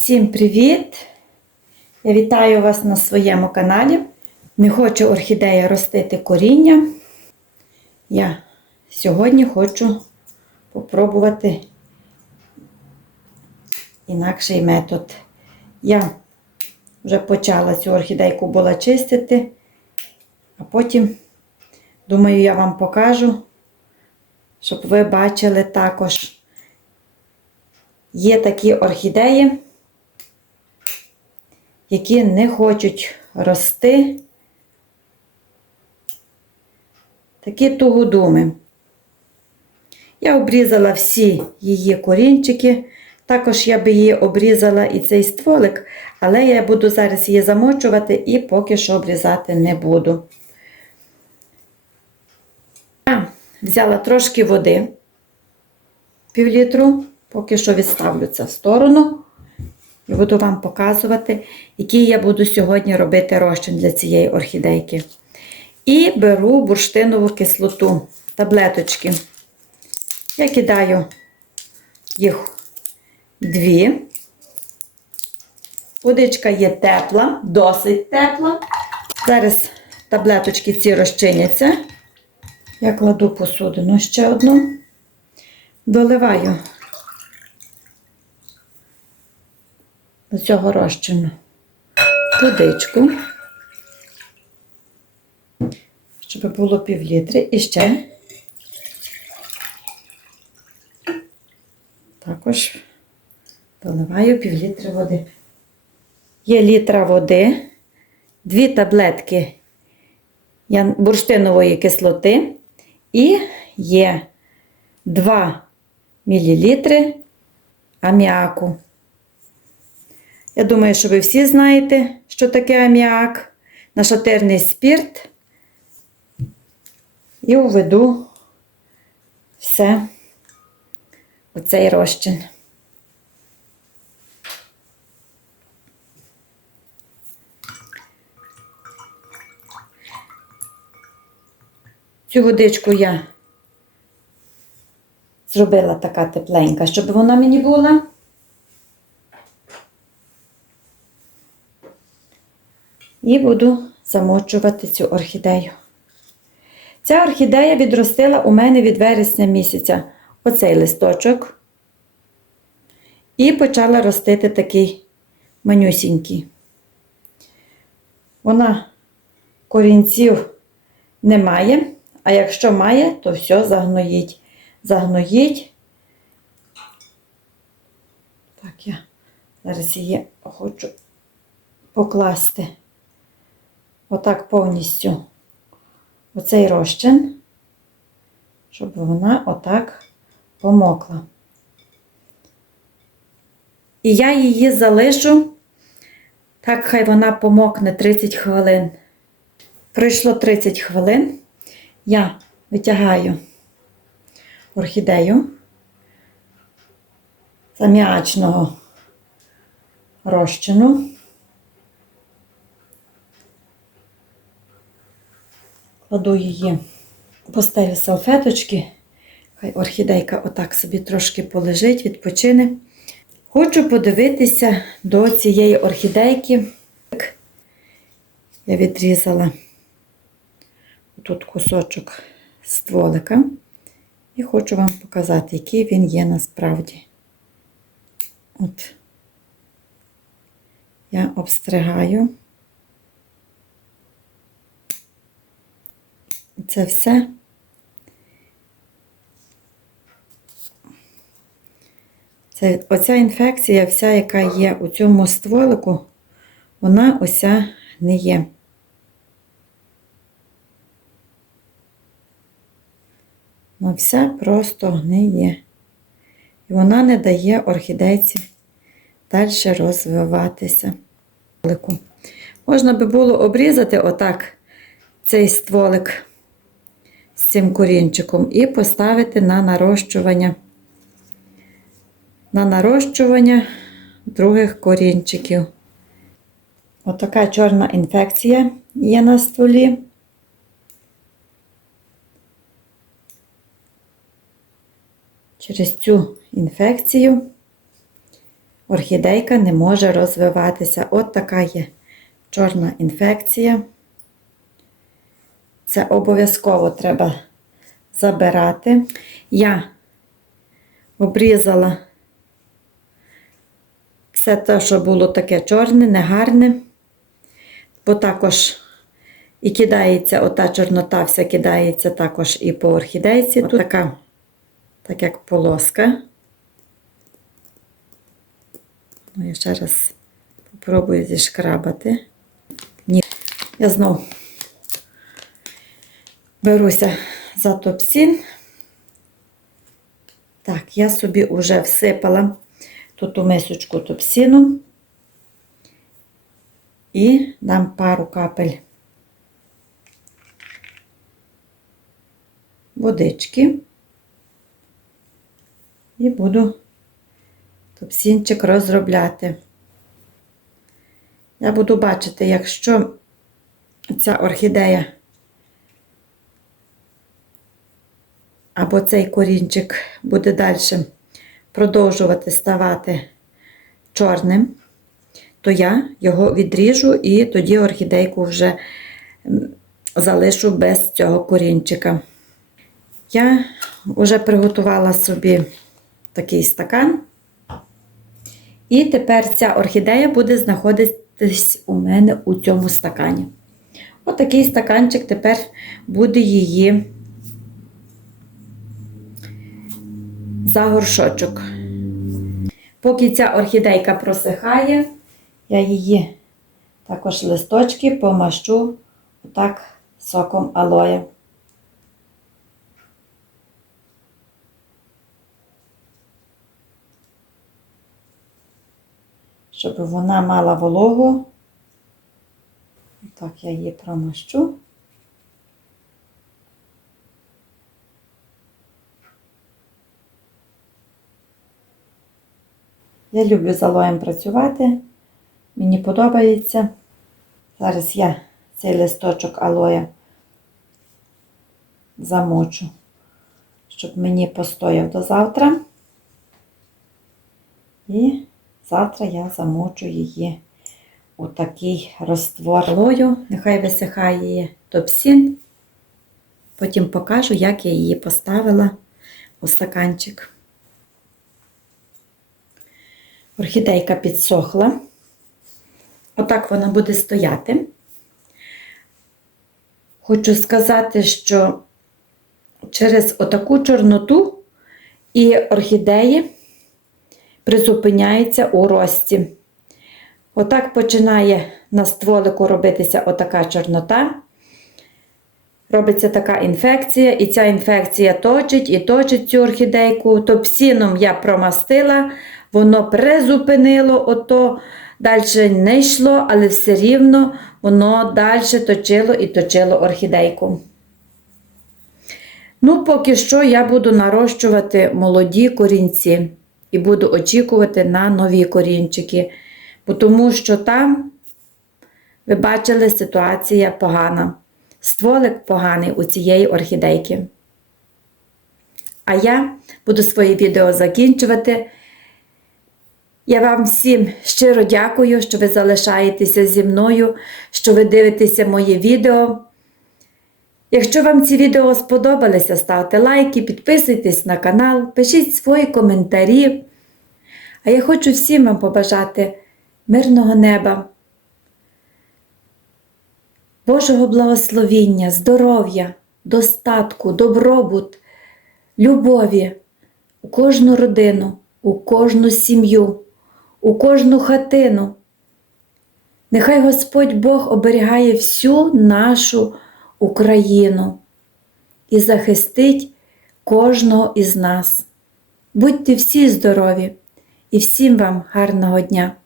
Всім привіт! Я вітаю вас на своєму каналі. Не хочу орхідея ростити коріння. Я сьогодні хочу попробувати інакший метод. Я вже почала цю орхідейку була чистити, а потім, думаю, я вам покажу, щоб ви бачили також. Є такі орхідеї, які не хочуть рости. Такі тугодуми. Я обрізала всі її корінчики. Також я би її обрізала і цей стволик, але я буду зараз її замочувати і поки що обрізати не буду. Я взяла трошки води, півлітру, поки що відставлю це в сторону. І буду вам показувати, який я буду сьогодні робити розчин для цієї орхідейки. І беру бурштинову кислоту, таблеточки. Я кидаю їх дві. Водичка є тепла, досить тепла. Зараз таблеточки ці розчиняться. Я кладу посудину ще одну, доливаю до цього розчину водичку, щоб було пів літри. І ще також доливаю пів літри води. Є літра води, дві таблетки бурштинової кислоти і є 2 мл аміаку. Я думаю, що ви всі знаєте, що таке аміак, нашатирний спірт. І введу все у цей розчин. Цю водичку я зробила така тепленька, щоб вона мені була. І буду замочувати цю орхідею. Ця орхідея відростила у мене від вересня місяця оцей листочок. І почала ростити такий манюсінький. Вона корінців не має, а якщо має, то все загноїть. Загноїть. Так, я зараз її хочу покласти отак повністю оцей розчин, щоб вона отак помокла. І я її залишу, так хай вона помокне 30 хвилин. Пройшло 30 хвилин, я витягаю орхідею з аміачного розчину. Кладу її, постелю салфеточки. Хай орхідейка отак собі трошки полежить, відпочине. Хочу подивитися до цієї орхідейки. Я відрізала тут кусочок стволика. І хочу вам показати, який він є насправді. От я обстригаю. Це все. Це, оця інфекція, вся, яка є у цьому стволику, вона ося не є. Вона вся просто гниє. І вона не дає орхідейці далі розвиватися. Можна би було обрізати отак цей стволик цим корінчиком і поставити на нарощування, на нарощування других корінчиків. Отака чорна інфекція є на стволі. Через цю інфекцію орхідейка не може розвиватися. От така є чорна інфекція. Це обов'язково треба забирати. Я обрізала все те, що було таке чорне, негарне, бо також і кидається, ота чорнота вся кидається також і по орхідейці. Тут така, так як полоска. Ну, я ще раз попробую зішкрабати. Ні. Я знов беруся за топсін. Так, я собі вже всипала тут у мисочку топсіну і дам пару капель водички і буду топсінчик розробляти. Я буду бачити, якщо ця орхідея або цей корінчик буде далі продовжувати ставати чорним, то я його відріжу і тоді орхідейку вже залишу без цього корінчика. Я вже приготувала собі такий стакан. І тепер ця орхідея буде знаходитись у мене у цьому стакані. Отакий стаканчик тепер буде її за горшочок. Поки ця орхідейка просихає, я її також листочки помащу отак соком алоє. Щоб вона мала вологу. Так, я її промащу. Я люблю з алоєм працювати. Мені подобається. Зараз я цей листочок алоя замочу, щоб мені постояв до завтра. І завтра я замочу її у такий розтвор алою. Нехай висихає топсін. Потім покажу, як я її поставила у стаканчик. Орхідейка підсохла. Отак вона буде стояти. Хочу сказати, що через отаку чорноту і орхідеї призупиняються у рості. Отак починає на стволику робитися отака чорнота. Робиться така інфекція, і ця інфекція точить і точить цю орхідейку. Топсіном я промастила, воно призупинило ото, далі не йшло, але все рівно воно далі точило і точило орхідейку. Ну, поки що я буду нарощувати молоді корінці і буду очікувати на нові корінчики. Тому що там, ви бачили, ситуація погана. Стволик поганий у цієї орхідейки. А я буду своє відео закінчувати. Я вам всім щиро дякую, що ви залишаєтеся зі мною, що ви дивитеся моє відео. Якщо вам ці відео сподобалися, ставте лайки, підписуйтесь на канал, пишіть свої коментарі. А я хочу всім вам побажати мирного неба, Божого благословіння, здоров'я, достатку, добробут, любові у кожну родину, у кожну сім'ю, у кожну хатину. Нехай Господь Бог оберігає всю нашу Україну і захистить кожного із нас. Будьте всі здорові і всім вам гарного дня!